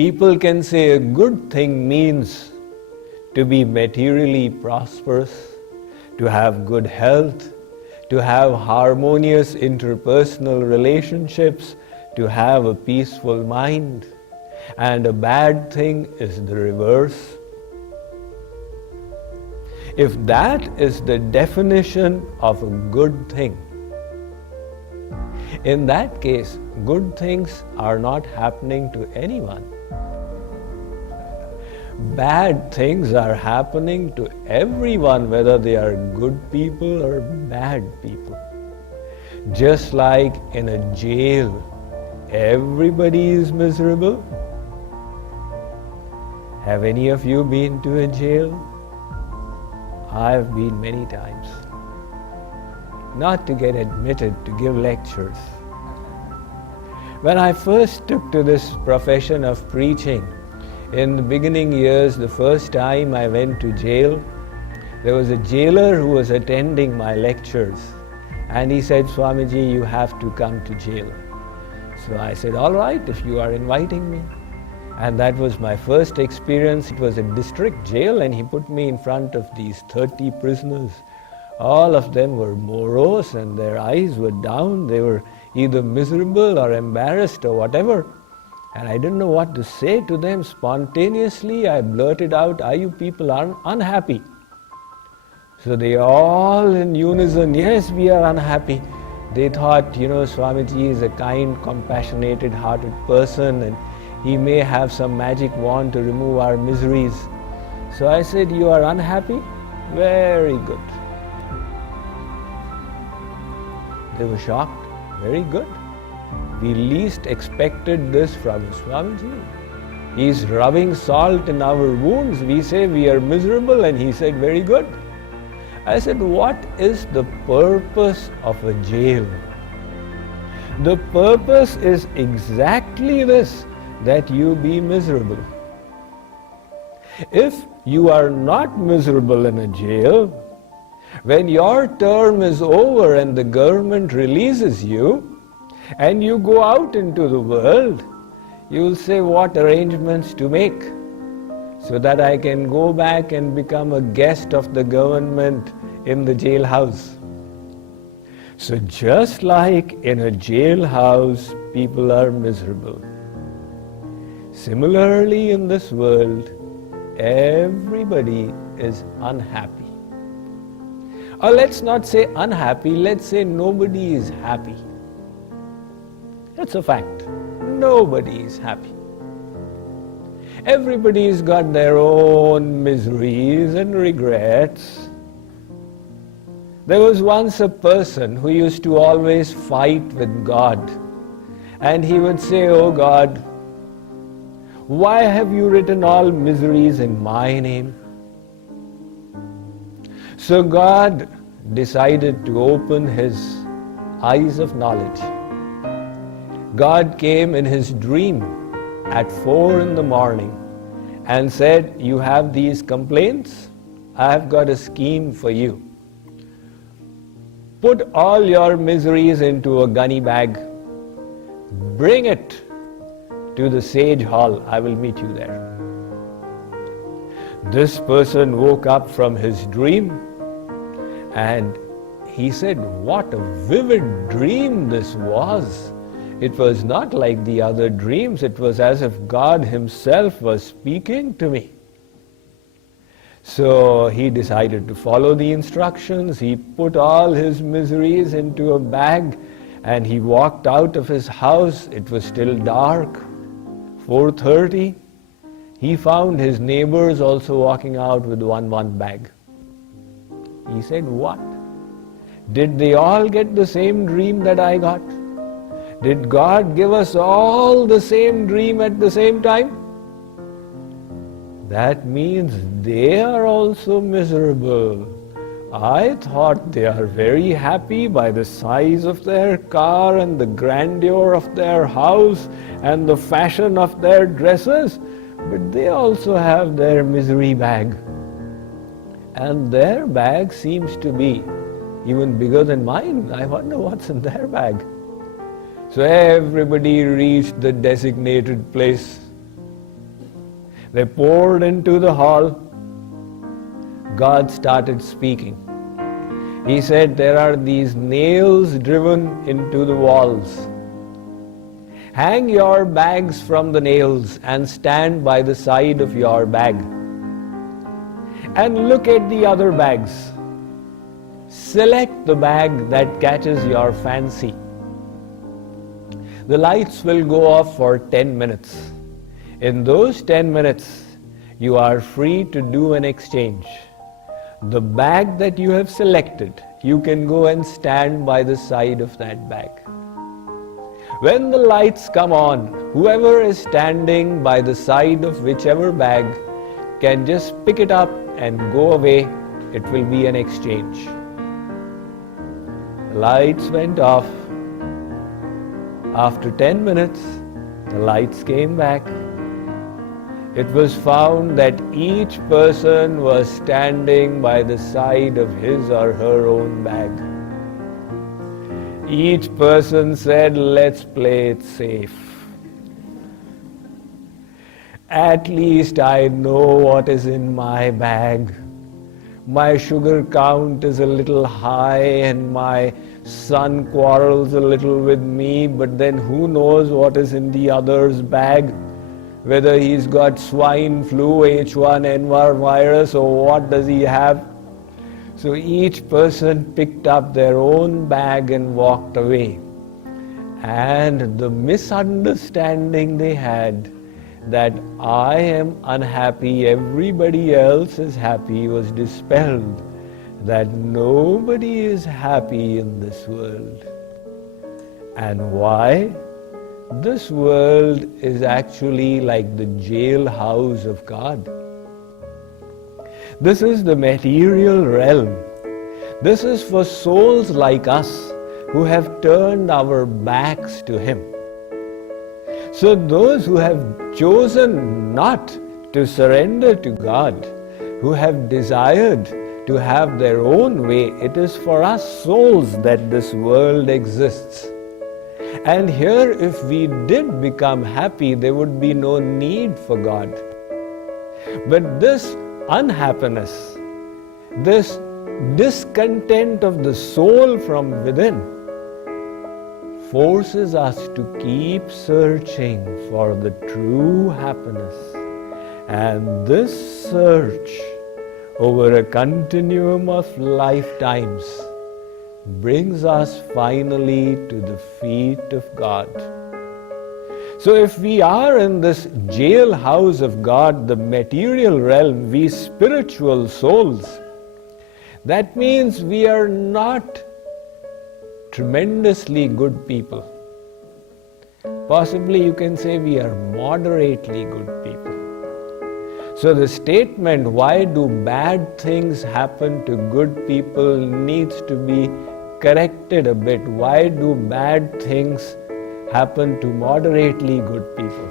People can say a good thing means to be materially prosperous, to have good health, to have harmonious interpersonal relationships, to have a peaceful mind. And a bad thing is the reverse. If that is the definition of a good thing, in that case, good things are not happening to anyone. Bad things are happening to everyone, whether they are good people or bad people. Just like in a jail, everybody is miserable. Have any of you been to a jail? I've been many times. Not to get admitted to give lectures. When I first took to this profession of preaching, in the beginning years, the first time I went to jail, there was a jailer who was attending my lectures, and he said, "Swamiji, you have to come to jail." So I said, "All right, if you are inviting me." And that was my first experience. It was a district jail, and he put me in front of these 30 prisoners. All of them were morose and their eyes were down. They were either miserable or embarrassed or whatever. And I didn't know what to say to them. Spontaneously, I blurted out, "Are you people unhappy?" So they all in unison, "Yes, we are unhappy." They thought, Swamiji is a kind, compassionate hearted person and he may have some magic wand to remove our miseries. So I said, "You are unhappy? Very good." They were shocked. Very good. We least expected this from Swamiji. He's rubbing salt in our wounds. We say we are miserable and he said, "Very good." I said, "What is the purpose of a jail?" The purpose is exactly this, that you be miserable. If you are not miserable in a jail, when your term is over and the government releases you, and you go out into the world, you will say, "What arrangements to make so that I can go back and become a guest of the government in the jailhouse?" So just like in a jailhouse, people are miserable. Similarly, in this world, everybody is unhappy. Or let's not say unhappy, let's say nobody is happy. That's a fact. Nobody is happy. Everybody's got their own miseries and regrets. There was once a person who used to always fight with God. And he would say, "Oh God, why have you written all miseries in my name?" So God decided to open his eyes of knowledge. God came in his dream at 4 a.m. and said, "You have these complaints? I have got a scheme for you. Put all your miseries into a gunny bag. Bring it to the sage hall. I will meet you there." This person woke up from his dream and he said, "What a vivid dream this was." It was not like the other dreams. It was as if God himself was speaking to me. So he decided to follow the instructions. He put all his miseries into a bag and he walked out of his house. It was still dark, 4:30. He found his neighbors also walking out with one bag. He said, "What? Did they all get the same dream that I got? Did God give us all the same dream at the same time? That means they are also miserable. I thought they are very happy by the size of their car and the grandeur of their house and the fashion of their dresses, but they also have their misery bag. And their bag seems to be even bigger than mine. I wonder what's in their bag." So everybody reached the designated place. They poured into the hall. God started speaking. He said, there are these nails driven into the walls. Hang your bags from the nails and stand by the side of your bag. And look at the other bags. Select the bag that catches your fancy. The lights will go off for 10 minutes. In those 10 minutes, you are free to do an exchange. The bag that you have selected, you can go and stand by the side of that bag. When the lights come on, whoever is standing by the side of whichever bag can just pick it up and go away. It will be an exchange. The lights went off. After 10 minutes, the lights came back. It was found that each person was standing by the side of his or her own bag. Each person said, let's play it safe. At least I know what is in my bag. My sugar count is a little high and my son quarrels a little with me, but then who knows what is in the other's bag? Whether he's got swine flu, H1N1 virus, or what does he have? So each person picked up their own bag and walked away. And the misunderstanding they had that I am unhappy, everybody else is happy, was dispelled. That nobody is happy in this world. And why? This world is actually like the jailhouse of God. This is the material realm. This is for souls like us who have turned our backs to Him. So those who have chosen not to surrender to God, who have desired to have their own way, it is for us souls that this world exists. And here, if we did become happy, there would be no need for God. But this unhappiness, this discontent of the soul from within, forces us to keep searching for the true happiness. And this search over a continuum of lifetimes brings us finally to the feet of God. So if we are in this jailhouse of God, the material realm, we spiritual souls, that means we are not tremendously good people. Possibly you can say we are moderately good people. So the statement, why do bad things happen to good people, needs to be corrected a bit. Why do bad things happen to moderately good people?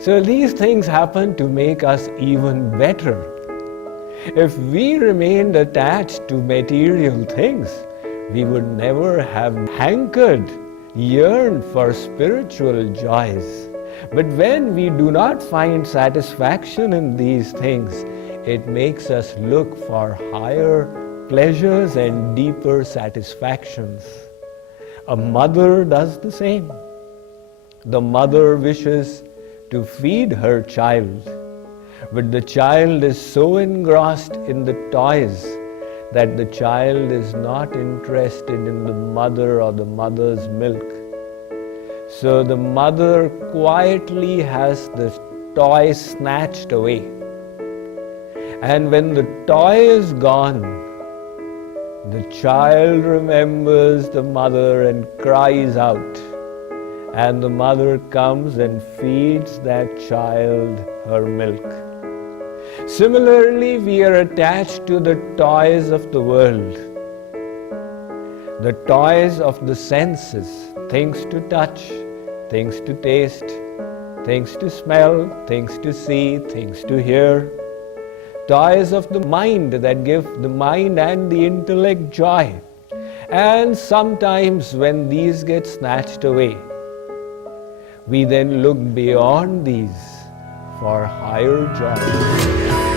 So these things happen to make us even better. If we remained attached to material things, we would never have hankered, yearned for spiritual joys. But when we do not find satisfaction in these things, it makes us look for higher pleasures and deeper satisfactions. A mother does the same. The mother wishes to feed her child, but the child is so engrossed in the toys that the child is not interested in the mother or the mother's milk. So the mother quietly has the toy snatched away. And when the toy is gone, the child remembers the mother and cries out. And the mother comes and feeds that child her milk. Similarly, we are attached to the toys of the world. The toys of the senses, things to touch, things to taste, things to smell, things to see, things to hear. Toys of the mind that give the mind and the intellect joy. And sometimes when these get snatched away, we then look beyond these for higher joy.